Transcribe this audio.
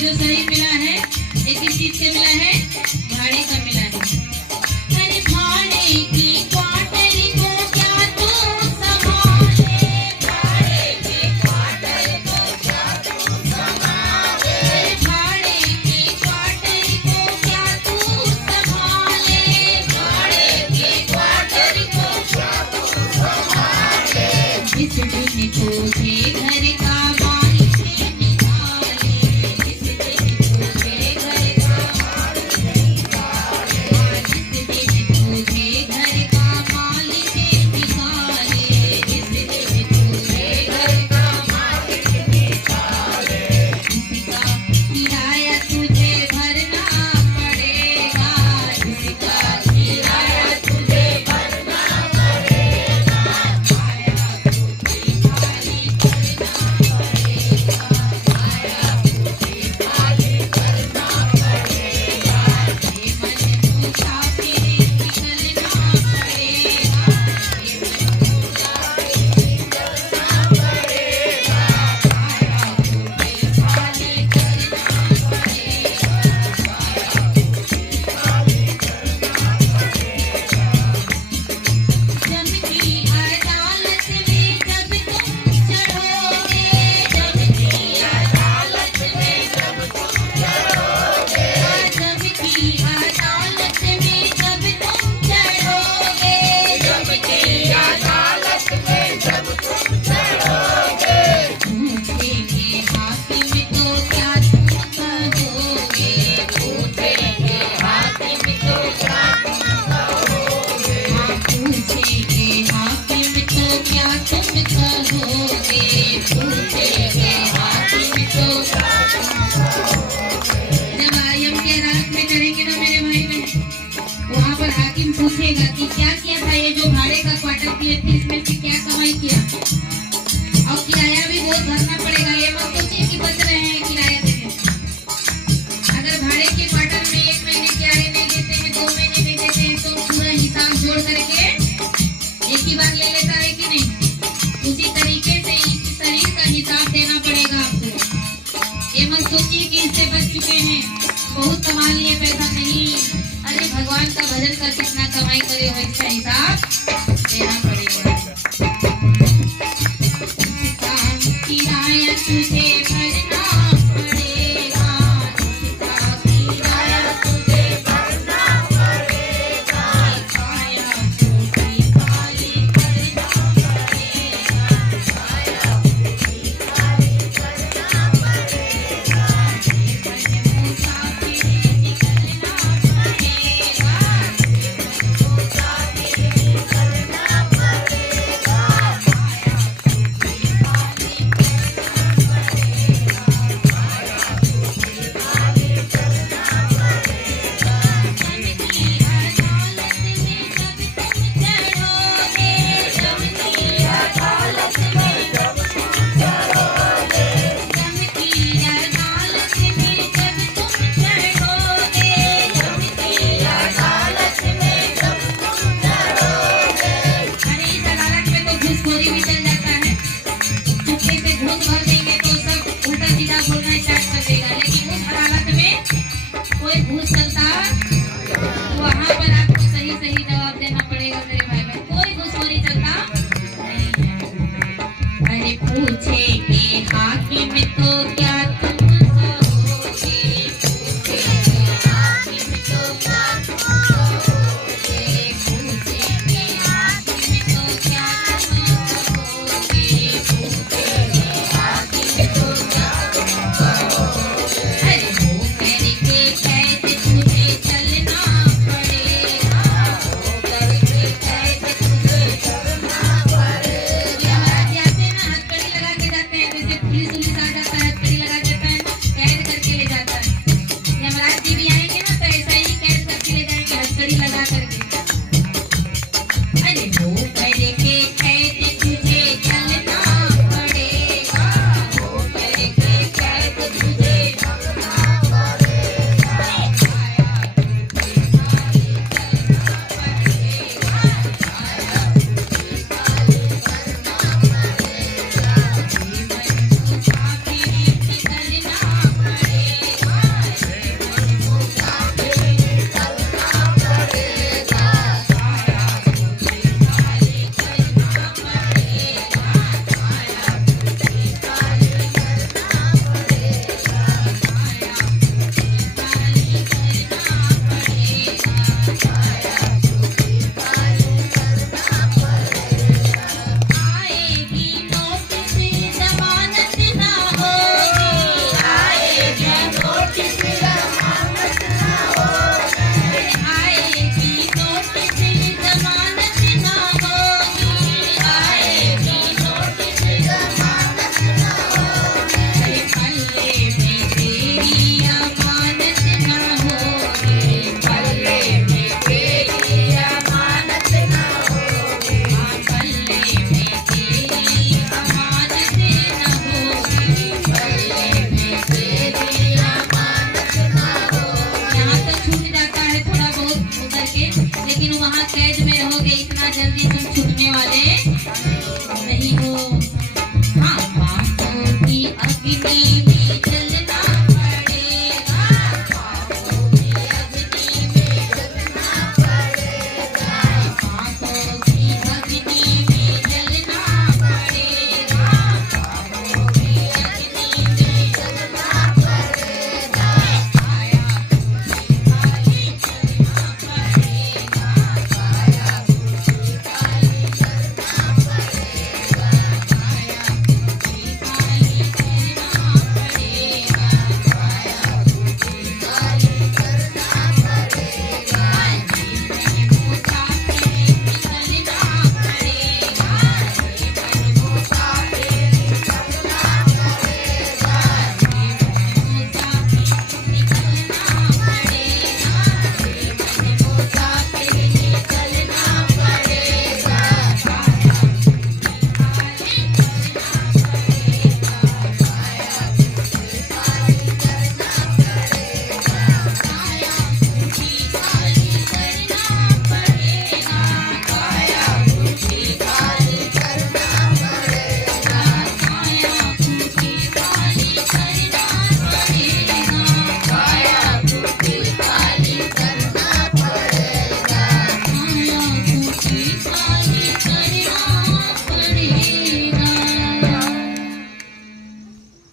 जो शरीर मिला है ये किस चीज से मिला है? भाड़े का मिला है। अरे भाड़े की क्वार्टर को क्या तू संभाले, भाड़े की क्वार्टर को क्या तू संभाले, अरे भाड़े की क्वार्टर को क्या तू संभाले, भाड़े की क्वार्टर को क्या तू संभाले, इस दिन तुझे घर का मालिक निकाले, इस दिन तुझे घर का मालिक निकाले, इस दिन तुझे घर का मालिक निकाले, इस दिन तुझे घर का मालिक निकाले, इसका किराया तुझे भरना पड़ेगा, इसका किराया तुझे भरना पड़ेगा, आया तुझे खाली करना पड़ेगा, आया तुझे खाली करना पड़ेगा, ये मन मुसाफिर निकलना पड़ेगा, ये मन मुसाफिर निकलना पड़ेगा, आया तुझे खाली करना पड़ेगा, आया तुझे खाली करना पड़ेगा। जम की अदालत में जब तुम चढ़ोगे, जम की अदालत में जब तुम चढ़ोगे, जम की अदालत में जब तुम चढ़ोगे, जम की अदालत में जब तुम चढ़ोगे, पूछेंगे हाकिम तो क्या तुम कहोगे, पूछेंगे हाकिम तो क्या तुम कहोगे, हाँ पूछेंगे हाकिम तो क्या तुम कहोगे, पूछेंगे हाकिम तो क्या तुम कहोगे। जब आयम के अदालत में चढ़ेंगे ना मेरे भाई बहन, वहाँ पर हाकिम पूछेगा कि क्या किया था ये जो भाड़े का क्वार्टर किए थे, इसमें से क्या कमाई किया, और किराया भी बहुत भरना पड़ेगा। ये मत सोचिए कि बच रहे हैं किराया देने से। अगर भाड़े के क्वार्टर में 1 महीने किराया नहीं देते हैं, 2 महीने नहीं देते हैं, तो पूरा हिसाब जोड़ करके एक ही बार ले लेता है कि नहीं? उसी तरीके से इस शरीर का हिसाब देना पड़ेगा आपको। ये मत सोचिए कि इससे बच चुके हैं, बहुत कमा लिए पैसा, नहीं। अरे भगवान का भजन कर कितना कमाई करे हो, इसका हिसाब